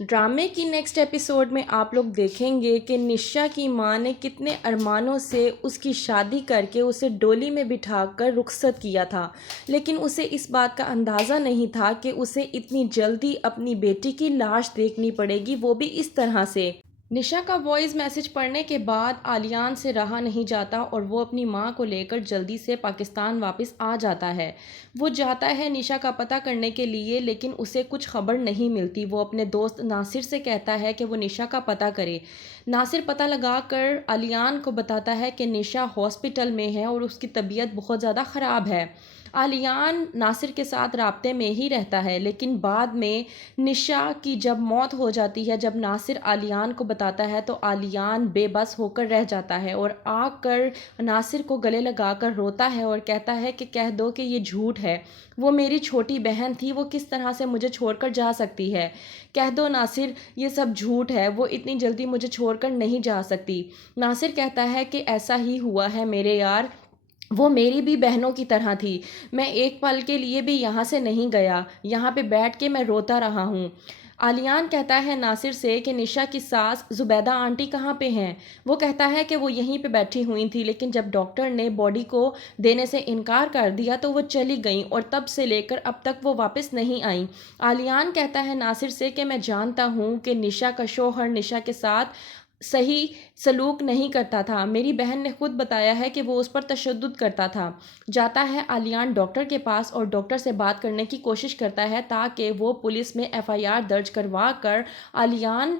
ڈرامے کی next episode میں آپ لوگ دیکھیں گے کہ نشا کی ماں نے کتنے ارمانوں سے اس کی شادی کر کے اسے ڈولی میں بٹھا کر رخصت کیا تھا، لیکن اسے اس بات کا اندازہ نہیں تھا کہ اسے اتنی جلدی اپنی بیٹی کی لاش دیکھنی پڑے گی، وہ بھی اس طرح سے۔ نشا کا وائس میسج پڑھنے کے بعد آلیان سے رہا نہیں جاتا اور وہ اپنی ماں کو لے کر جلدی سے پاکستان واپس آ جاتا ہے۔ وہ جاتا ہے نشا کا پتہ کرنے کے لیے، لیکن اسے کچھ خبر نہیں ملتی۔ وہ اپنے دوست ناصر سے کہتا ہے کہ وہ نشا کا پتہ کرے۔ ناصر پتہ لگا کر آلیان کو بتاتا ہے کہ نشا ہاسپٹل میں ہے اور اس کی طبیعت بہت زیادہ خراب ہے۔ آلیان ناصر کے ساتھ رابطے میں ہی رہتا ہے، لیکن بعد میں نشا کی جب موت ہو جاتی ہے، جب ناصر آلیان کو بتاتا ہے تو آلیان بے بس ہو کر رہ جاتا ہے اور آ کر ناصر کو گلے لگا کر روتا ہے اور کہتا ہے کہ کہہ دو کہ یہ جھوٹ ہے، وہ میری چھوٹی بہن تھی، وہ کس طرح سے مجھے چھوڑ کر جا سکتی ہے۔ کہہ دو ناصر یہ سب جھوٹ ہے، وہ اتنی جلدی مجھے چھوڑ کر نہیں جا سکتی۔ ناصر کہتا ہے کہ ایسا ہی ہوا ہے میرے یار، وہ میری بھی بہنوں کی طرح تھی، میں ایک پل کے لیے بھی یہاں سے نہیں گیا، یہاں پہ بیٹھ کے میں روتا رہا ہوں۔ آلیان کہتا ہے ناصر سے کہ نشا کی ساس زبیدہ آنٹی کہاں پہ ہیں؟ وہ کہتا ہے کہ وہ یہیں پہ بیٹھی ہوئی تھی، لیکن جب ڈاکٹر نے باڈی کو دینے سے انکار کر دیا تو وہ چلی گئیں اور تب سے لے کر اب تک وہ واپس نہیں آئیں۔ آلیان کہتا ہے ناصر سے کہ میں جانتا ہوں کہ نشا کا شوہر نشا کے ساتھ صحیح سلوک نہیں کرتا تھا، میری بہن نے خود بتایا ہے کہ وہ اس پر تشدد کرتا تھا۔ جاتا ہے آلیان ڈاکٹر کے پاس اور ڈاکٹر سے بات کرنے کی کوشش کرتا ہے تاکہ وہ پولیس میں FIR درج کروا کر آلیان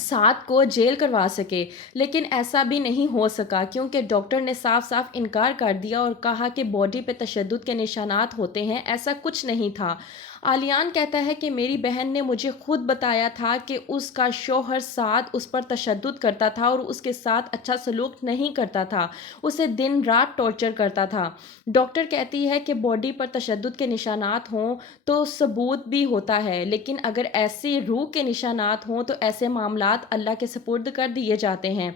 سعد کو جیل کروا سکے، لیکن ایسا بھی نہیں ہو سکا کیونکہ ڈاکٹر نے صاف صاف انکار کر دیا اور کہا کہ باڈی پہ تشدد کے نشانات ہوتے ہیں، ایسا کچھ نہیں تھا۔ آلیان کہتا ہے کہ میری بہن نے مجھے خود بتایا تھا کہ اس کا شوہر سعد اس پر تشدد کرتا تھا اور اس کے ساتھ اچھا سلوک نہیں کرتا تھا، اسے دن رات ٹارچر کرتا تھا۔ ڈاکٹر کہتی ہے کہ باڈی پر تشدد کے نشانات ہوں تو ثبوت بھی ہوتا ہے، لیکن اگر ایسے روح کے نشانات ہوں تو ایسے معاملات اللہ کے سپرد کر دیے جاتے ہیں۔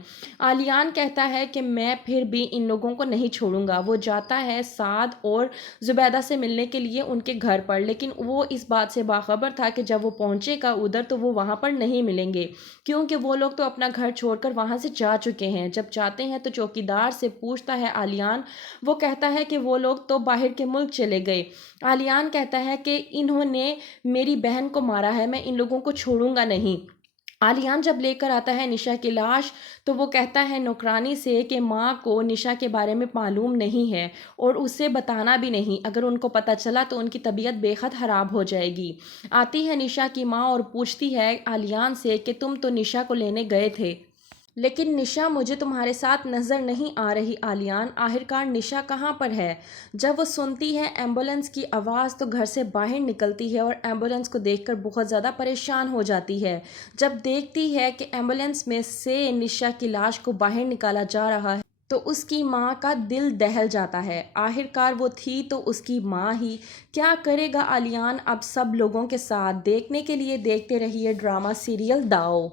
آلیان کہتا ہے کہ میں پھر بھی ان لوگوں کو نہیں چھوڑوں گا۔ وہ جاتا ہے سعد اور زبیدہ سے ملنے کے لیے ان کے گھر پر، لیکن وہ اس بات سے باخبر تھا کہ جب وہ پہنچے گا ادھر تو وہ وہاں پر نہیں ملیں گے، کیونکہ وہ لوگ تو اپنا گھر چھوڑ کر وہاں سے جا چکے ہیں۔ جب جاتے ہیں تو چوکیدار سے پوچھتا ہے آلیان، وہ کہتا ہے کہ وہ لوگ تو باہر کے ملک چلے گئے۔ آلیان کہتا ہے کہ انہوں نے میری بہن کو مارا ہے، میں ان لوگوں کو چھوڑوں گا نہیں۔ آلیان جب لے کر آتا ہے نشا کی لاش تو وہ کہتا ہے نوکرانی سے کہ ماں کو نشا کے بارے میں معلوم نہیں ہے اور اسے بتانا بھی نہیں، اگر ان کو پتہ چلا تو ان کی طبیعت بے حد خراب ہو جائے گی۔ آتی ہے نشا کی ماں اور پوچھتی ہے آلیان سے کہ تم تو نشا کو لینے گئے تھے، لیکن نشا مجھے تمہارے ساتھ نظر نہیں آ رہی۔ آلیان آخرکار نشا کہاں پر ہے؟ جب وہ سنتی ہے ایمبولینس کی آواز تو گھر سے باہر نکلتی ہے اور ایمبولینس کو دیکھ کر بہت زیادہ پریشان ہو جاتی ہے۔ جب دیکھتی ہے کہ ایمبولینس میں سے نشا کی لاش کو باہر نکالا جا رہا ہے تو اس کی ماں کا دل دہل جاتا ہے۔ آخرکار وہ تھی تو اس کی ماں ہی۔ کیا کرے گا آلیان اب سب لوگوں کے ساتھ؟ دیکھنے کے لیے دیکھتے رہیے ڈرامہ سیریل داؤ۔